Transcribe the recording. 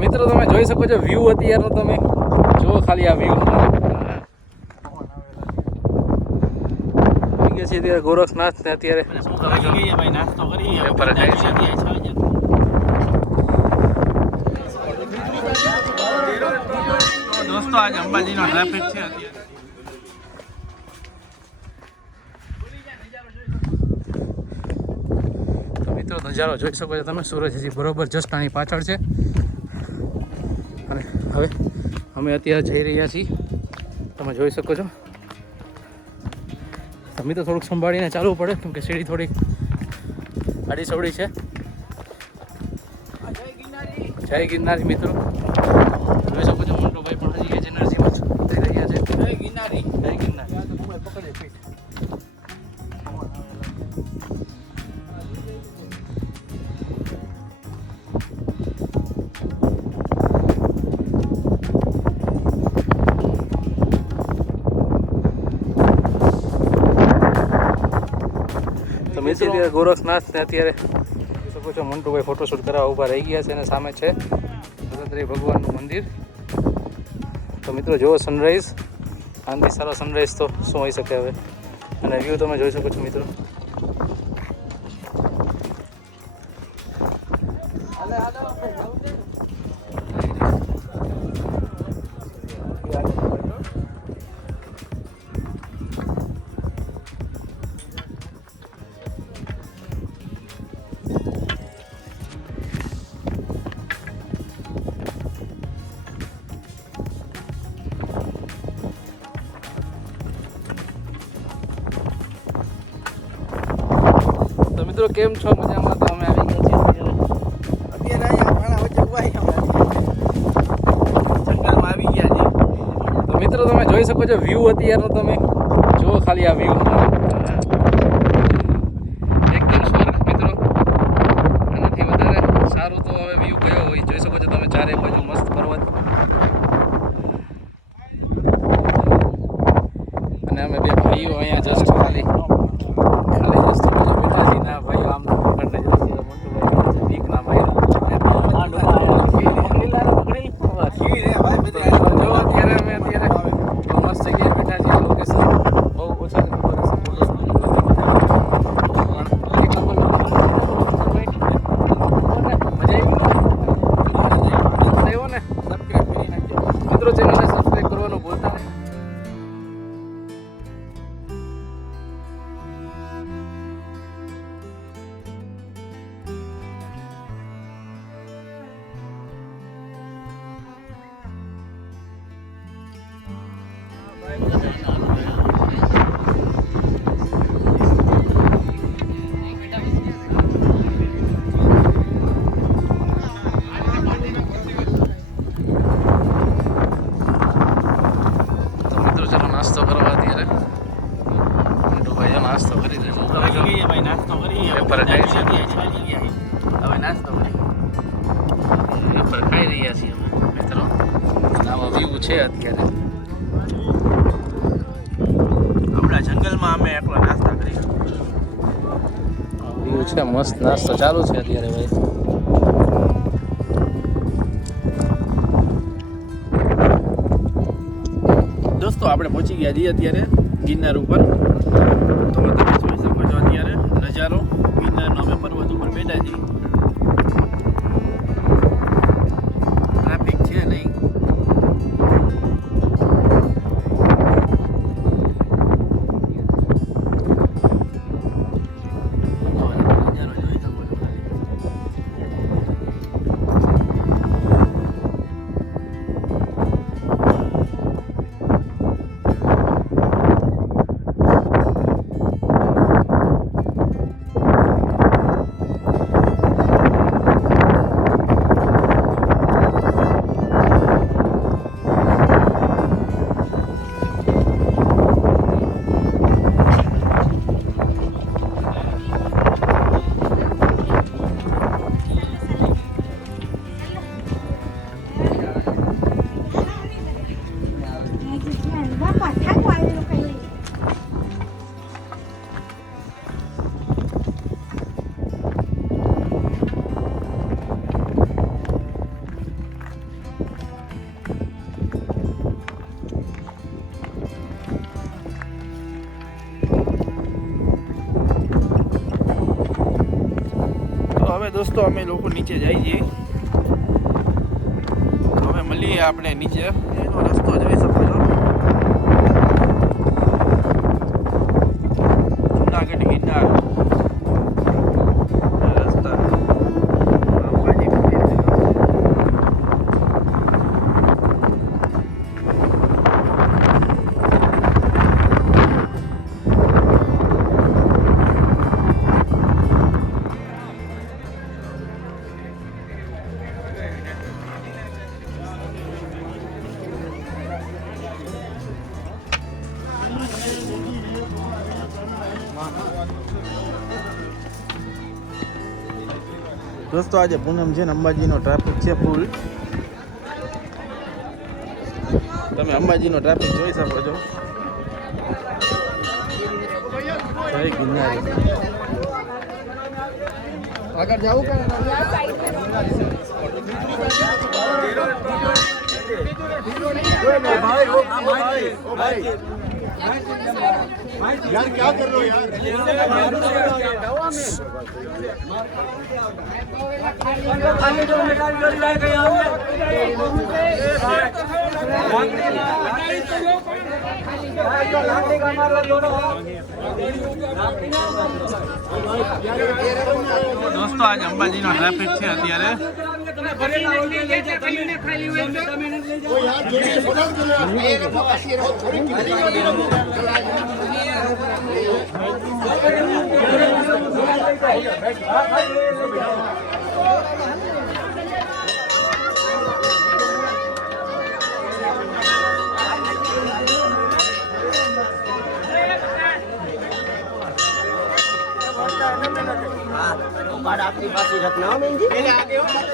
મિત્રો તમે જોઈ શકો છો વ્યૂ અત્યારનો, તમે જુઓ ખાલી આ વ્યૂ. અત્યારે ગોરખનાથ ને અત્યારે દોસ્તો આજ અંબાજીનો ટ્રાફિક છે. તો મિત્રો નજારો જોઈ શકો છો તમે. સૂરજ હજી બરોબર જસ્ટ આની પાછળ છે. અને હવે અમે અત્યારે જઈ રહ્યા છીએ, તમે જોઈ શકો છો. તમે તો થોડુંક સંભાળીને ચાલવું પડે, કેમ કે સીડી થોડીક આડી સવડી છે. જય ગિરનારી મિત્રો, જોઈ શકો છો. મોટોભાઈ પણ હજી એનર્જીમાં થઈ રહ્યા છે. જય ગિરનારી, જય ગિરનારી. મિત્રો ગોરખનાથ ને અત્યારે શકો છો મંટુભાઈ ફોટોશૂટ કરવા ઊભા રહી ગયા છે, અને સામે છે દત્તાત્રેય ભગવાનનું મંદિર. તો મિત્રો જુઓ સનરાઈઝ, આનાથી સારો સનરાઈઝ તો શું હોઈ શકે હવે. અને વ્યૂ તમે જોઈ શકો છો મિત્રો. મિત્રો કેમ છો? મજામાં? તો અમે આવી ગયા છીએ જંગલમાં આવી ગયા છીએ. તો મિત્રો તમે જોઈ શકો છો વ્યૂ અત્યારનો, તમે જુઓ ખાલી આ વ્યૂ. એકદમ સ્વર્ગ મિત્રો, આનાથી વધારે સારું તો હવે વ્યૂ કયો હોય. જોઈ શકો છો તમે ચારે બાજુ મસ્ત પર્વત. અને અમે બે ભાઈઓ અહીંયા જસ્ટ ખાલી જસ્ટ ના ભાઈ આમ પકડને જશે મોટુભાઈ ઠીક ના ભાઈ જો અત્યારે અમે અત્યારે બહુ મસ્ત જગ્યાએ બેઠા છીએ. લોકેશન બહુ ઓછા મિત્રો ચેનલને સબસ્ક્રાઈબ કરવાનું ભૂલતા નહીં. નાસ્તો કરવા અત્યારે મંટુભાઈ નાસ્તો કરી લે. નાસ્તો કરી પેપર ખાઈ છે. હવે નાસ્તો કરી પેપર ખાઈ રહ્યા છીએ અમે મિત્રો. આવો વ્યૂ છે અત્યારે. આપણા જંગલમાં અમે એકલો નાસ્તા કરી. વ્યૂ છે મસ્ત. નાસ્તો ચાલુ છે અત્યારે ભાઈ. દોસ્તો આપણે પહોંચી ગયા છીએ અત્યારે ગિરનાર ઉપર. તો તમે જોઈ શકો છો અત્યારે નજારો ગિરનારનો. અમે પર્વત ઉપર બેઠા છીએ. ટ્રાફિક છે નહીં. દોસ્તો અમે લોકો નીચે જઈએ છીએ. હવે મળીએ આપણે નીચે. એનો રસ્તો જોઈ શકો છો. જુનાગઢ ગિરનાર રસ્તા અંબાજી મંદિર. દોસ્તો આજે પૂનમ છે ને અંબાજીનો ટ્રાફિક છે ફૂલ. તમે અંબાજીનો ટ્રાફિક જોઈ શકો છો. જય ગિરનાર. આગળ જાવું કે यार क्या कर रहे हो यार દોસ્તો આજે અંબાજીનો ટ્રાફિક છે અત્યારે. आपकी बात रखना हो मैं जी आगे हो आगे